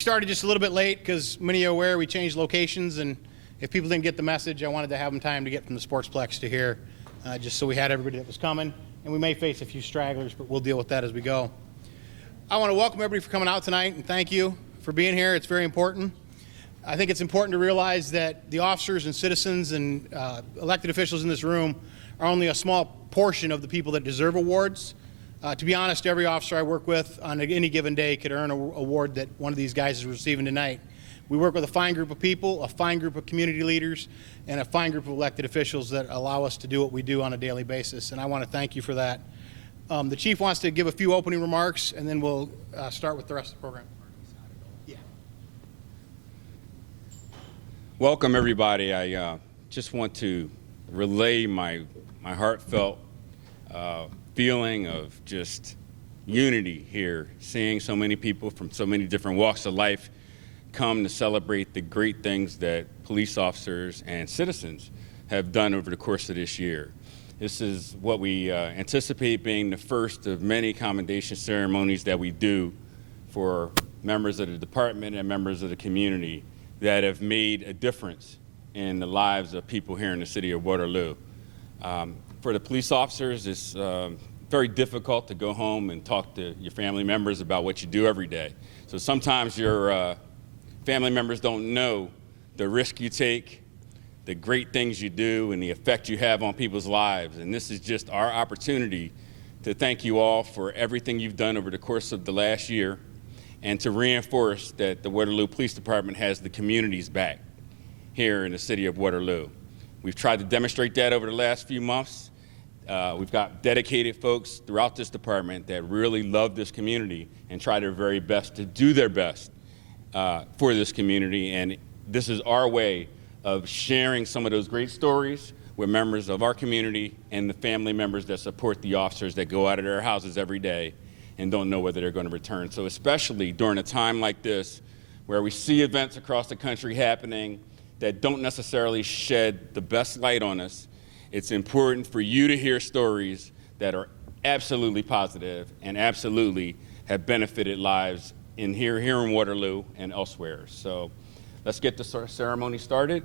Started just a little bit late because many are aware we changed locations, and if people didn't get the message, I wanted to have them time to get from the Sportsplex to here, just so we had everybody that was coming. And we may face a few stragglers, but we'll deal with that as we go. I want to welcome everybody for coming out tonight, and thank you for being here. It's very important. I think it's important to realize that the officers and citizens and elected officials in this room are only a small portion of the people that deserve awards. To be honest, every officer I work with on any given day could earn an award that one of these guys is receiving tonight. We work with a fine group of people, a fine group of community leaders, and a fine group of elected officials that allow us to do what we do on a daily basis, and I want to thank you for that. The Chief wants to give a few opening remarks, and then we'll start with the rest of the program. Yeah. Welcome, everybody. I just want to relay my heartfelt feeling of just unity here, seeing so many people from so many different walks of life come to celebrate the great things that police officers and citizens have done over the course of this year. This is what we anticipate being the first of many commendation ceremonies that we do for members of the department and members of the community that have made a difference in the lives of people here in the city of Waterloo. For the police officers, it's very difficult to go home and talk to your family members about what you do every day. So sometimes your family members don't know the risk you take, the great things you do, and the effect you have on people's lives. And this is just our opportunity to thank you all for everything you've done over the course of the last year, and to reinforce that the Waterloo Police Department has the community's back here in the city of Waterloo. We've tried to demonstrate that over the last few months. We've got dedicated folks throughout this department that really love this community and try their very best to do their best for this community. And this is our way of sharing some of those great stories with members of our community and the family members that support the officers that go out of their houses every day and don't know whether they're going to return. So especially during a time like this, where we see events across the country happening that don't necessarily shed the best light on us, it's important for you to hear stories that are absolutely positive and absolutely have benefited lives here in Waterloo and elsewhere. So let's get the ceremony started.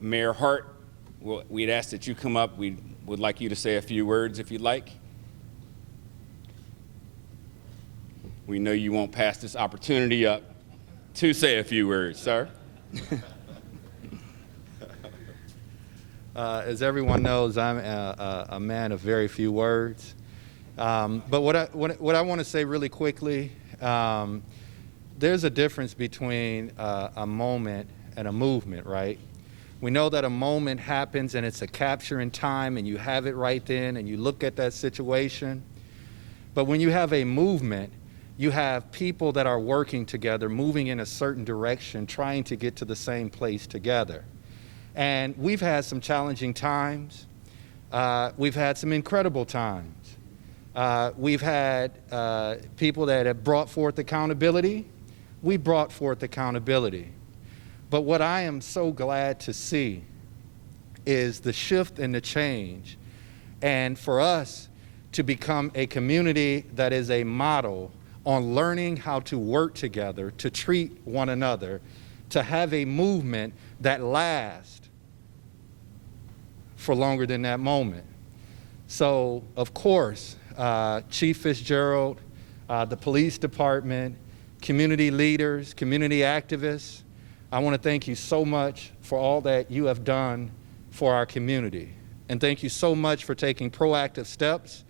Mayor Hart, we'd ask that you come up. We would like you to say a few words if you'd like. We know you won't pass this opportunity up to say a few words, sir. As everyone knows, I'm a man of very few words. But what I want to say really quickly, there's a difference between a moment and a movement, right? We know that a moment happens and it's a capture in time and you have it right then and you look at that situation. But when you have a movement, you have people that are working together, moving in a certain direction, trying to get to the same place together. And we've had some challenging times. We've had some incredible times. We've had people that have brought forth accountability. We brought forth accountability. But what I am so glad to see is the shift and the change. And for us to become a community that is a model on learning how to work together, to treat one another, to have a movement that lasts for longer than that moment. So, of course, Chief Fitzgerald, the police department, community leaders, community activists, I want to thank you so much for all that you have done for our community. And thank you so much for taking proactive steps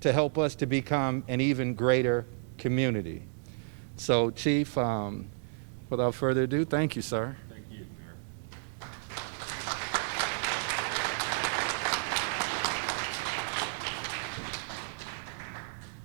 to help us to become an even greater community. So, Chief, without further ado, thank you, sir. Thank you, Mayor.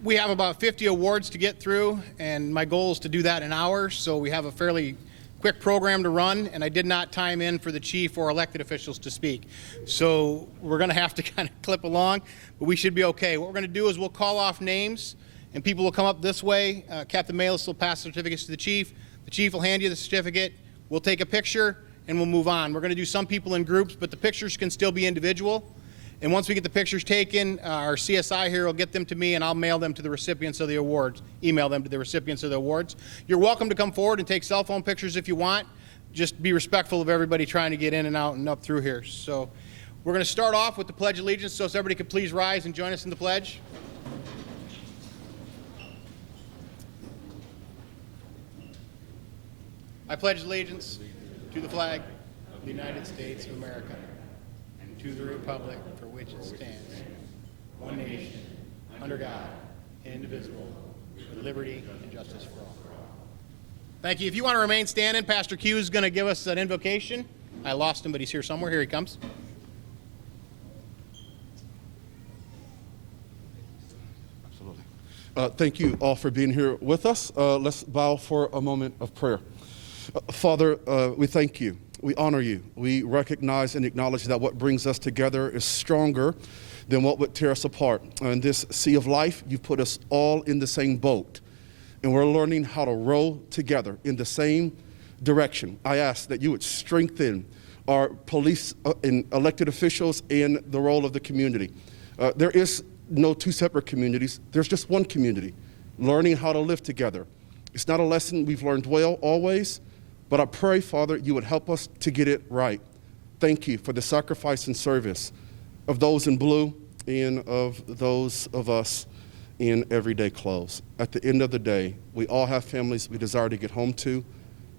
We have about 50 awards to get through, and my goal is to do that in hours, so we have a fairly quick program to run, and I did not time in for the chief or elected officials to speak. So we're going to have to kind of clip along, but we should be okay. What we're going to do is we'll call off names, and people will come up this way. Captain Malis will pass certificates to the chief. The chief will hand you the certificate. We'll take a picture, and we'll move on. We're going to do some people in groups, but the pictures can still be individual. And once we get the pictures taken, our CSI here will get them to me, and I'll mail them to the recipients of the awards, email them to the recipients of the awards. You're welcome to come forward and take cell phone pictures if you want. Just be respectful of everybody trying to get in and out and up through here. So we're going to start off with the Pledge of Allegiance, so if everybody could please rise and join us in the pledge. I pledge allegiance to the flag of the United States of America and to the republic for which it stands, one nation, under God, indivisible, with liberty and justice for all. Thank you. If you want to remain standing, Pastor Q is going to give us an invocation. I lost him, but he's here somewhere. Here he comes. Absolutely. Thank you all for being here with us. Let's bow for a moment of prayer. Father, we thank you. We honor you. We recognize and acknowledge that what brings us together is stronger than what would tear us apart. In this sea of life, you've put us all in the same boat, and we're learning how to row together in the same direction. I ask that you would strengthen our police and elected officials in the role of the community. There is no two separate communities. There's just one community, learning how to live together. It's not a lesson we've learned well always, but I pray, Father, you would help us to get it right. Thank you for the sacrifice and service of those in blue and of those of us in everyday clothes. At the end of the day, we all have families we desire to get home to,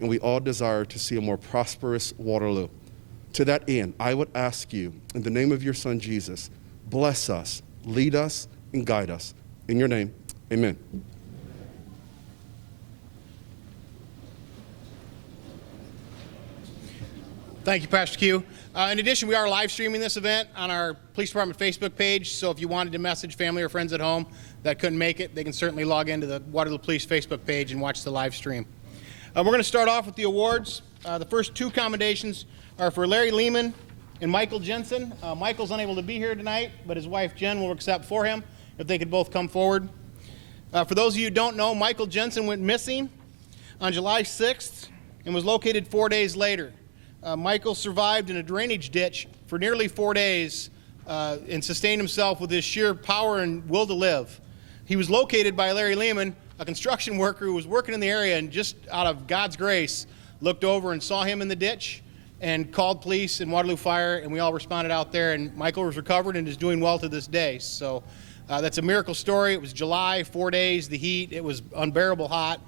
and we all desire to see a more prosperous Waterloo. To that end, I would ask you, in the name of your Son, Jesus, bless us, lead us, and guide us. In your name, amen. Thank you, Pastor Q. In addition, we are live streaming this event on our Police Department Facebook page, so if you wanted to message family or friends at home that couldn't make it, they can certainly log into the Waterloo Police Facebook page and watch the live stream. We're going to start off with the awards. The first two commendations are for Larry Lehman and Michael Jensen. Michael's unable to be here tonight, but his wife Jen will accept for him if they could both come forward. For those of you who don't know, Michael Jensen went missing on July 6th and was located 4 days later. Michael survived in a drainage ditch for nearly 4 days and sustained himself with his sheer power and will to live. He was located by Larry Lehman, a construction worker who was working in the area, and just out of God's grace looked over and saw him in the ditch and called police and Waterloo Fire, and we all responded out there, and Michael was recovered and is doing well to this day. So that's a miracle story. It was July, 4 days, the heat. It was unbearable hot.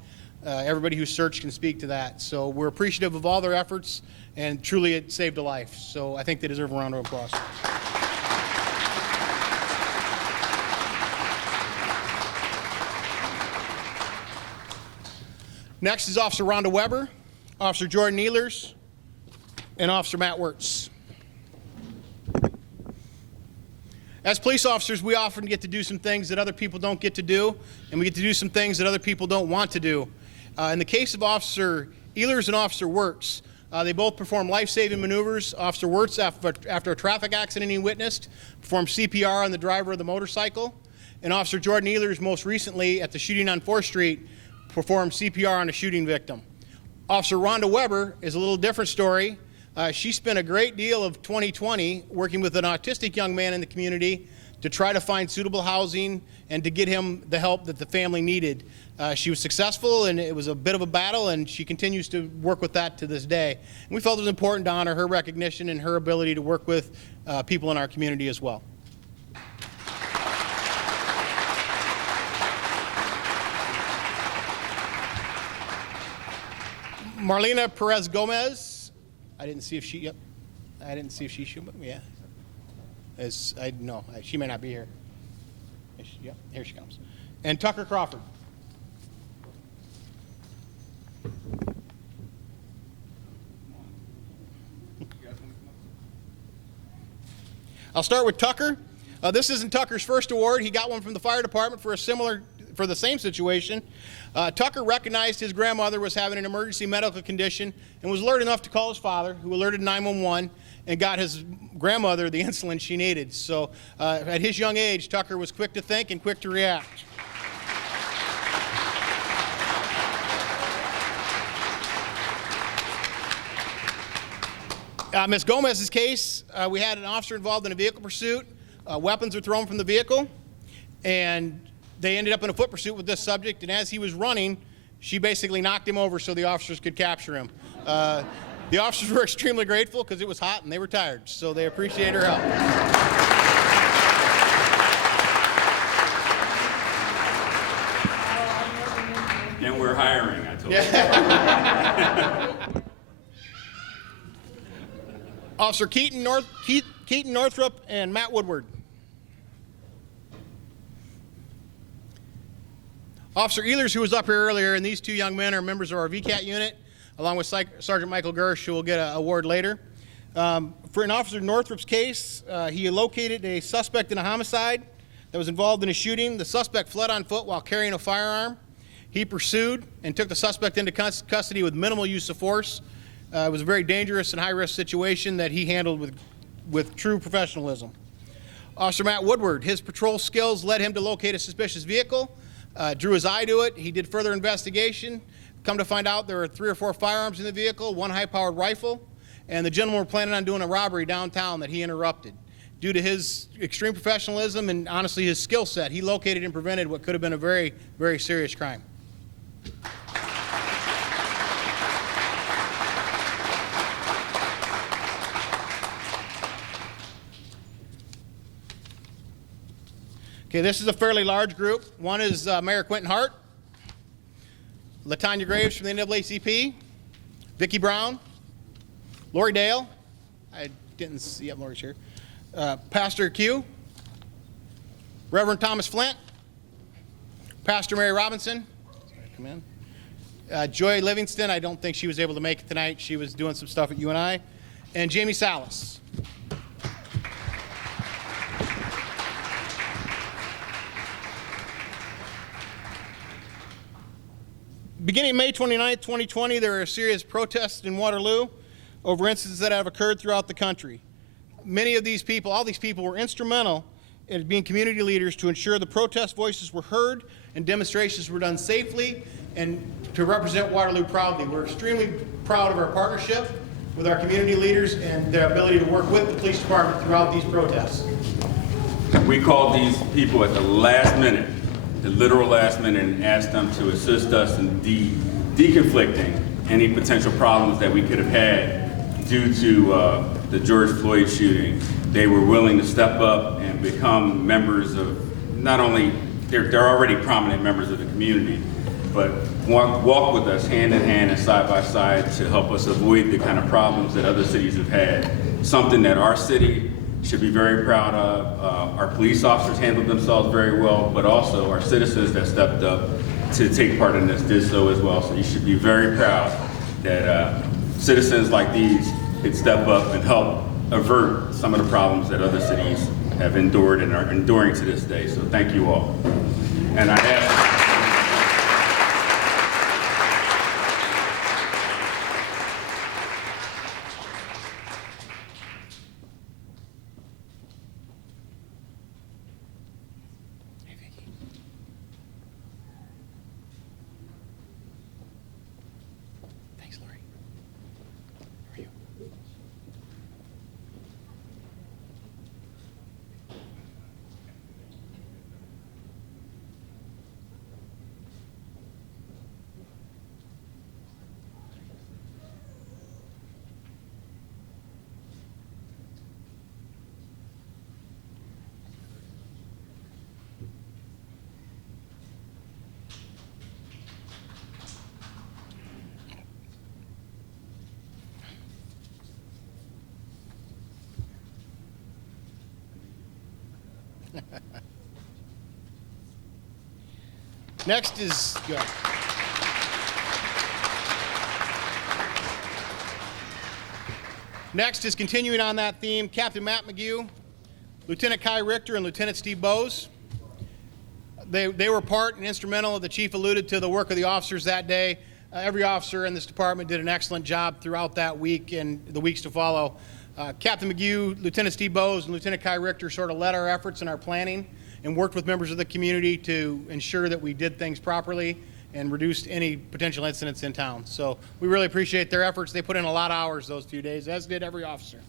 Everybody who searched can speak to that. So we're appreciative of all their efforts, and truly it saved a life. So I think they deserve a round of applause. Next is Officer Rhonda Weber, Officer Jordan Ehlers, and Officer Matt Wirtz. As police officers, we often get to do some things that other people don't get to do, and we get to do some things that other people don't want to do. In the case of Officer Ehlers and Officer Wirtz, they both performed life-saving maneuvers. Officer Wirtz, after a traffic accident he witnessed, performed CPR on the driver of the motorcycle. And Officer Jordan Ehlers, most recently at the shooting on 4th Street, performed CPR on a shooting victim. Officer Rhonda Weber is a little different story. She spent a great deal of 2020 working with an autistic young man in the community to try to find suitable housing and to get him the help that the family needed. She was successful, and it was a bit of a battle, and she continues to work with that to this day. And we felt it was important to honor her recognition and her ability to work with people in our community as well. Marlena Perez Gomez. I didn't see if she should, yeah. She may not be here. Yep, here she comes. And Tucker Crawford. I'll start with Tucker. This isn't Tucker's first award. He got one from the fire department for the same situation. Tucker recognized his grandmother was having an emergency medical condition and was alert enough to call his father, who alerted 911 and got his grandmother the insulin she needed. So at his young age, Tucker was quick to think and quick to react. Ms. Gomez's case, we had an officer involved in a vehicle pursuit. Weapons were thrown from the vehicle, and they ended up in a foot pursuit with this subject, and as he was running, she basically knocked him over so the officers could capture him. The officers were extremely grateful because it was hot and they were tired, so they appreciate her help. And we're hiring, I told you. Officer Keaton Northrup and Matt Woodward. Officer Ehlers, who was up here earlier, and these two young men are members of our VCAT unit, along with Sergeant Michael Gersh, who will get an award later. For an Officer Northrup's case, he located a suspect in a homicide that was involved in a shooting. The suspect fled on foot while carrying a firearm. He pursued and took the suspect into custody with minimal use of force. It was a very dangerous and high-risk situation that he handled with true professionalism. Officer Matt Woodward, his patrol skills led him to locate a suspicious vehicle, drew his eye to it. He did further investigation. Come to find out there were 3 or 4 firearms in the vehicle, 1 high-powered rifle, and the gentlemen were planning on doing a robbery downtown that he interrupted. Due to his extreme professionalism and honestly his skill set, he located and prevented what could have been a very, very serious crime. Okay, this is a fairly large group. One is Mayor Quentin Hart, LaTanya Graves from the NAACP, Vicki Brown, Lori Dale, I didn't see, yep, Lori's here, Pastor Q, Reverend Thomas Flint, Pastor Mary Robinson, come in, Joy Livingston, I don't think she was able to make it tonight. She was doing some stuff at UNI, and Jamie Salas. Beginning May 29, 2020, there were a series of protests in Waterloo over incidents that have occurred throughout the country. Many of these people, all these people, were instrumental in being community leaders to ensure the protest voices were heard and demonstrations were done safely and to represent Waterloo proudly. We're extremely proud of our partnership with our community leaders and their ability to work with the police department throughout these protests. We called these people at the last minute, the literal last minute, and asked them to assist us in deconflicting any potential problems that we could have had due to the George Floyd shooting. They were willing to step up and become members of, not only, they're already prominent members of the community, but walk with us hand in hand and side by side to help us avoid the kind of problems that other cities have had. Something that our city should be very proud of. Our police officers handled themselves very well, but also our citizens that stepped up to take part in this did so as well. So you should be very proud that citizens like these could step up and help avert some of the problems that other cities have endured and are enduring to this day. So thank you all. And I ask. Next is, go ahead. Next is continuing on that theme, Captain Matt McGew, Lieutenant Kai Richter, and Lieutenant Steve Bowes. They were part and instrumental, the chief alluded to the work of the officers that day. Every officer in this department did an excellent job throughout that week and the weeks to follow. Captain McGew, Lieutenant Steve Bowes, and Lieutenant Kai Richter sort of led our efforts in our planning and worked with members of the community to ensure that we did things properly and reduced any potential incidents in town. So we really appreciate their efforts. They put in a lot of hours those few days, as did every officer.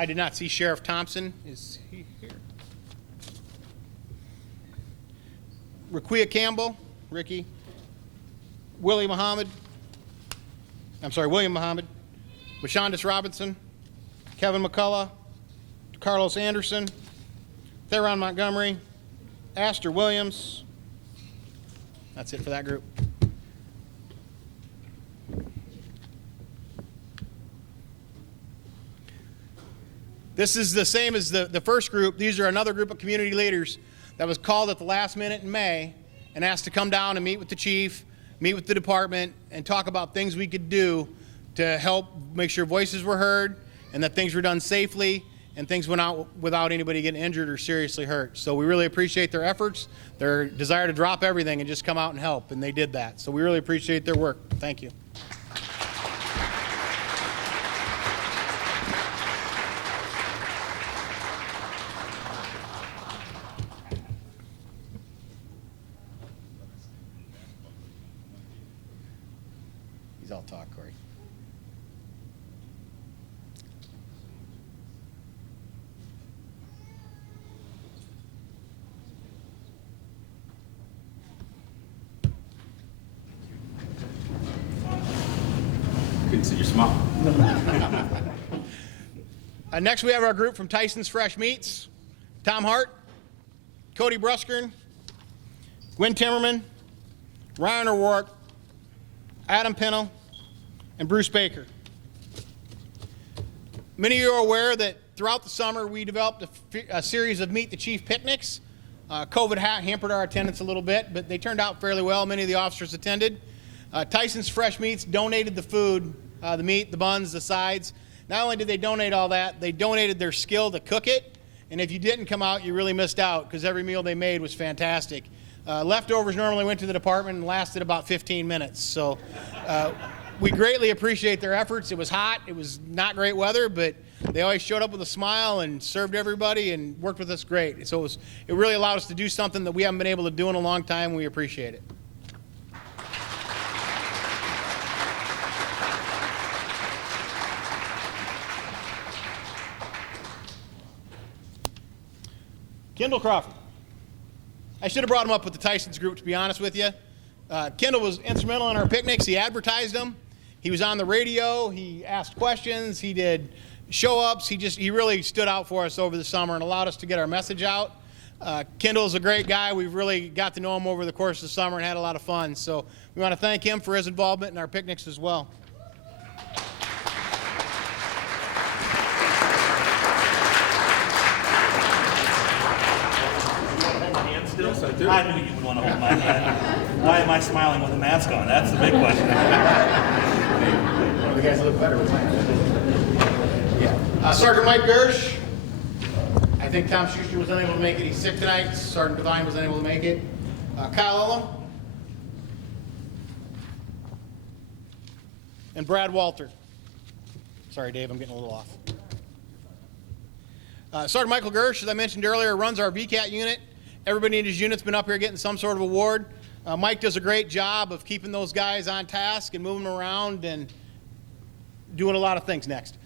I did not see Sheriff Thompson. Is he here? Raquia Campbell, Ricky. William Muhammad. Mashondas Robinson. Kevin McCullough. Carlos Anderson. Theron Montgomery. Astor Williams. That's it for that group. This is the same as the first group. These are another group of community leaders that was called at the last minute in May and asked to come down and meet with the chief, meet with the department, and talk about things we could do to help make sure voices were heard and that things were done safely and things went out without anybody getting injured or seriously hurt. So we really appreciate their efforts, their desire to drop everything and just come out and help, and they did that. So we really appreciate their work. Thank you. He's all talk, Corey. Couldn't see your smile. Next, we have our group from Tyson's Fresh Meats. Tom Hart, Cody Bruskern, Gwen Timmerman, Ryan O'Rourke, Adam Pinnell, and Bruce Baker. Many of you are aware that throughout the summer we developed a series of Meet the Chief picnics. COVID hampered our attendance a little bit, but they turned out fairly well. Many of the officers attended. Tyson's Fresh Meats donated the food, the meat, the buns, the sides. Not only did they donate all that, they donated their skill to cook it. And if you didn't come out, you really missed out because every meal they made was fantastic. Leftovers normally went to the department and lasted about 15 minutes. So we greatly appreciate their efforts. It was hot. It was not great weather, but they always showed up with a smile and served everybody and worked with us great. So it really allowed us to do something that we haven't been able to do in a long time. We appreciate it. Kendall Crawford. I should have brought him up with the Tyson's group, to be honest with you. Kendall was instrumental in our picnics. He advertised them. He was on the radio. He asked questions. He did show-ups. He really stood out for us over the summer and allowed us to get our message out. Kendall's a great guy. We've really got to know him over the course of the summer and had a lot of fun. So we want to thank him for his involvement in our picnics as well. Yes, I do. I knew you would want to hold my hand. Why am I smiling with a mask on? That's the big question. The guys look better with masks. Yeah. Sergeant Mike Gersh. I think Tom Schuster was unable to make it. He's sick tonight. Sergeant Devine was unable to make it. Kyle Ullum. And Brad Walter. Sorry, Dave, I'm getting a little off. Sergeant Michael Gersh, as I mentioned earlier, runs our VCAT unit. Everybody in his unit's been up here getting some sort of award. Mike does a great job of keeping those guys on task and moving them around and doing a lot of things next.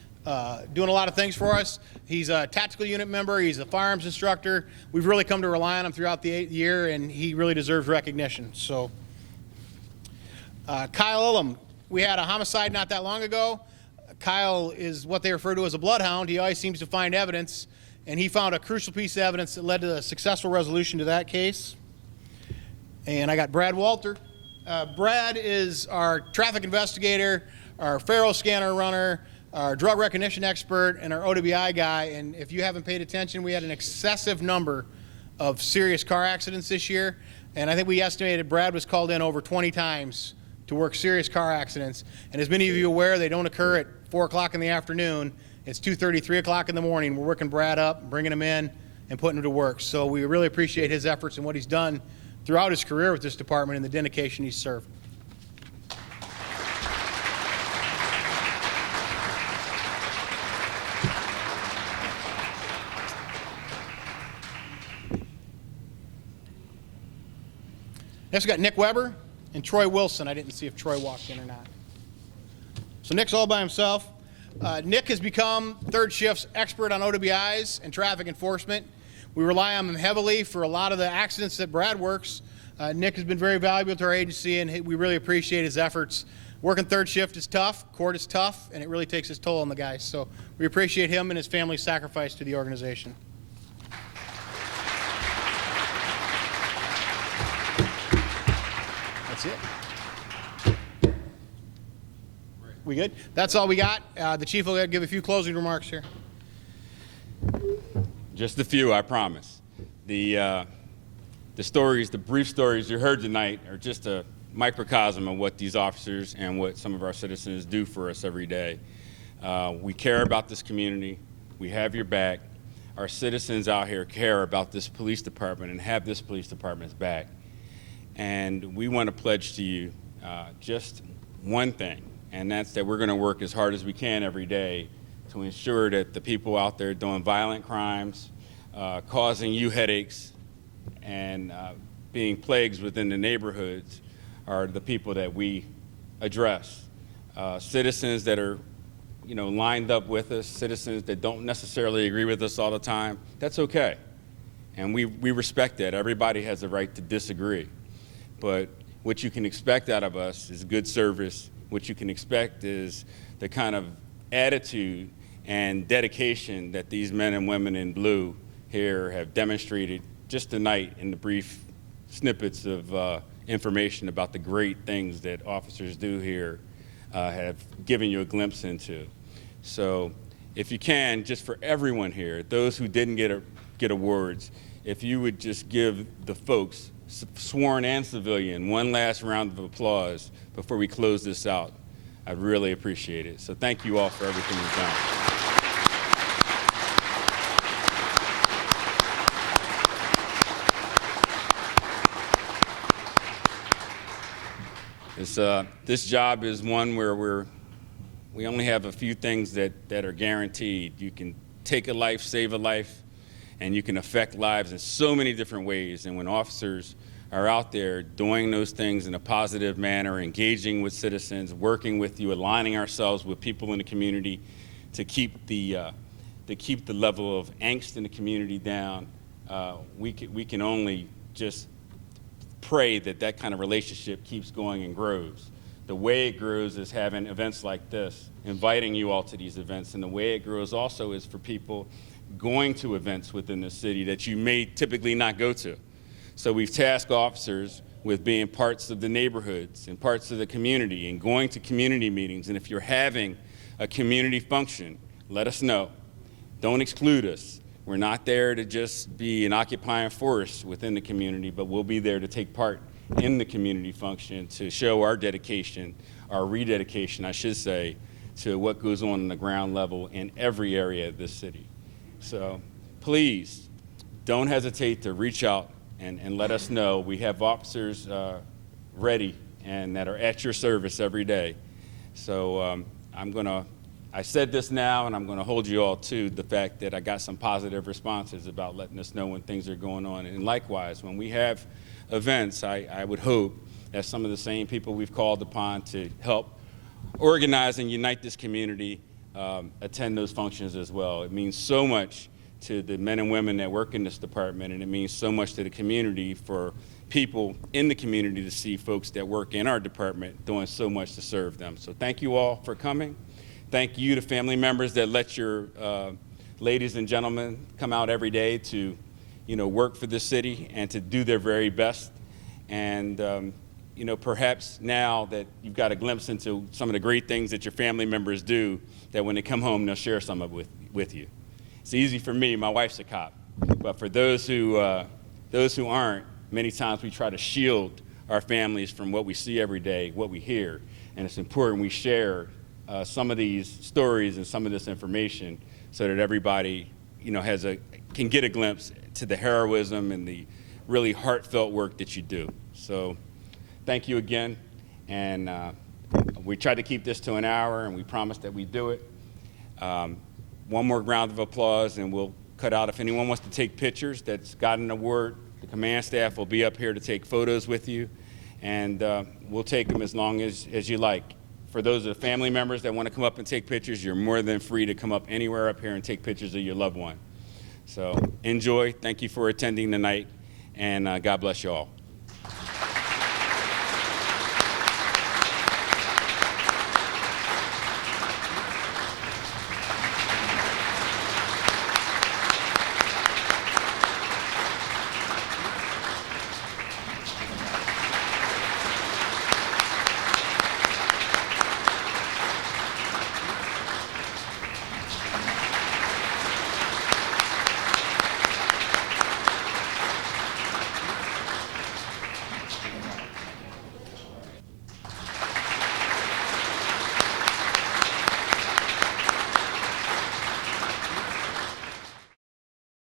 Doing a lot of things for us. He's a tactical unit member. He's a firearms instructor. We've really come to rely on him throughout the year, and he really deserves recognition. So, Kyle Ullum. We had a homicide not that long ago. Kyle is what they refer to as a bloodhound. He always seems to find evidence, and he found a crucial piece of evidence that led to a successful resolution to that case. And I got Brad Walter. Brad is our traffic investigator, our Faro scanner runner, our drug recognition expert, and our OWI guy. And if you haven't paid attention, we had an excessive number of serious car accidents this year. And I think we estimated Brad was called in over 20 times to work serious car accidents. And as many of you are aware, they don't occur at 4 o'clock in the afternoon. It's 2:30, 3 o'clock in the morning. We're working Brad up, bringing him in, and putting him to work. So we really appreciate his efforts and what he's done throughout his career with this department and the dedication he's served. Next, we got Nick Weber and Troy Wilson. I didn't see if Troy walked in or not. So Nick's all by himself. Nick has become third shift's expert on OWIs and traffic enforcement. We rely on him heavily for a lot of the accidents that Brad works. Nick has been very valuable to our agency, and we really appreciate his efforts. Working third shift is tough, court is tough, and it really takes its toll on the guys. So we appreciate him and his family's sacrifice to the organization. That's it. We good? That's all we got. The chief will give a few closing remarks here. Just a few, I promise. The stories, the brief stories you heard tonight are just a microcosm of what these officers and what some of our citizens do for us every day. We care about this community. We have your back. Our citizens out here care about this police department and have this police department's back. And we want to pledge to you just one thing, and that's that we're going to work as hard as we can every day to ensure that the people out there doing violent crimes, causing you headaches, and being plagues within the neighborhoods are the people that we address. Citizens that are, lined up with us, citizens that don't necessarily agree with us all the time, that's okay. And we respect that. Everybody has a right to disagree. But what you can expect out of us is good service. What you can expect is the kind of attitude and dedication that these men and women in blue here have demonstrated just tonight in the brief snippets of information about the great things that officers do here have given you a glimpse into. So if you can, just for everyone here, those who didn't get awards, if you would just give the folks, sworn and civilian, one last round of applause before we close this out, I'd really appreciate it. So thank you all for everything you've done. This job is one where we only have a few things that are guaranteed. You can take a life, save a life, and you can affect lives in so many different ways. And when officers are out there doing those things in a positive manner, engaging with citizens, working with you, aligning ourselves with people in the community to keep the level of angst in the community down, we can only just pray that kind of relationship keeps going and grows. The way it grows is having events like this, inviting you all to these events, and the way it grows also is for people going to events within the city that you may typically not go to. So we've tasked officers with being parts of the neighborhoods and parts of the community and going to community meetings, and if you're having a community function, let us know. Don't exclude us. We're not there to just be an occupying force within the community, but we'll be there to take part in the community function to show our dedication, our rededication, I should say, to what goes on the ground level in every area of this city. So please, don't hesitate to reach out and let us know. We have officers ready and that are at your service every day. So I said this now, and I'm going to hold you all to the fact that I got some positive responses about letting us know when things are going on. And likewise, when we have events, I would hope that some of the same people we've called upon to help organize and unite this community attend those functions as well. It means so much to the men and women that work in this department, and it means so much to the community for people in the community to see folks that work in our department doing so much to serve them. So thank you all for coming. Thank you to family members that let your ladies and gentlemen come out every day to, work for this city and to do their very best. And, perhaps now that you've got a glimpse into some of the great things that your family members do, that when they come home, they'll share some of it with you. It's easy for me. My wife's a cop. But for those who aren't, many times we try to shield our families from what we see every day, what we hear. And it's important we share some of these stories and some of this information so that everybody, can get a glimpse to the heroism and the really heartfelt work that you do. So thank you again. And we tried to keep this to an hour, and we promised that we'd do it. One more round of applause, and we'll cut out. If anyone wants to take pictures that's got an award, the command staff will be up here to take photos with you. And we'll take them as long as you like. For those of the family members that want to come up and take pictures, you're more than free to come up anywhere up here and take pictures of your loved one. So enjoy. Thank you for attending tonight, and God bless you all.